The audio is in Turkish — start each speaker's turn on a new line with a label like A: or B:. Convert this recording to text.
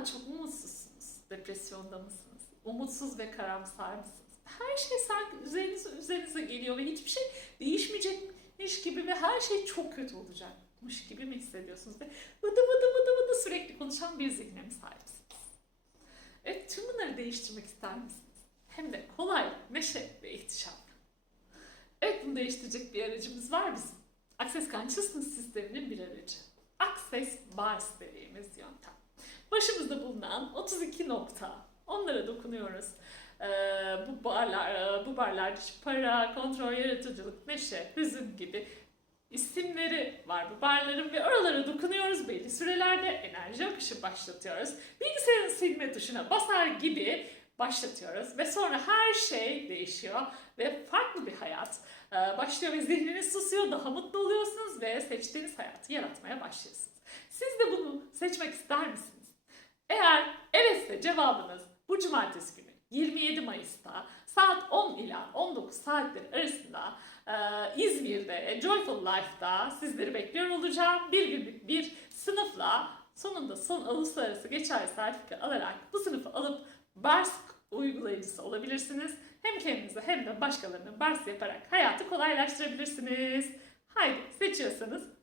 A: Hala çok umutsuzsunuz. Depresyonda mısınız? Umutsuz ve karamsar mısınız? Her şey sanki üzerinize, üzerinize geliyor ve hiçbir şey değişmeyecekmiş gibi ve her şey çok kötü olacakmış gibi mi hissediyorsunuz? Ve vıdı vıdı vıdı vıdı sürekli konuşan bir zihne mi sahipsiniz? Evet tüm bunları değiştirmek ister misiniz? Hem de kolay, neşe ve ihtişam. Evet bunu değiştirecek bir aracımız var bizim. Access Consciousness sisteminin bir aracı. Access Bars dediğimiz yöntem. Başımızda bulunan 32 nokta. Onlara dokunuyoruz. Ee, bu barlar, e, bu barlar para, kontrol, yaratıcılık, neşe, hüzün gibi isimleri var bu barların ve oralara dokunuyoruz belli sürelerde enerji akışı başlatıyoruz. Bilgisayarın silme tuşuna basar gibi başlatıyoruz ve sonra her şey değişiyor ve farklı bir hayat e, başlıyor ve zihniniz susuyor, daha mutlu oluyorsunuz ve seçtiğiniz hayatı yaratmaya başlıyorsunuz. Siz de bunu seçmek ister misiniz? Cevabınız bu cumartesi günü 27 Mayıs'ta saat 10 ila 19 saatler arasında e, İzmir'de Joyful Life'da sizleri bekliyor olacağım. Bir günlük bir sınıfla sonunda son uluslararası geçerli sertifika alarak bu sınıfı alıp BARS uygulayıcısı olabilirsiniz. Hem kendinize hem de başkalarına BARS yaparak hayatı kolaylaştırabilirsiniz. Haydi seçiyorsanız.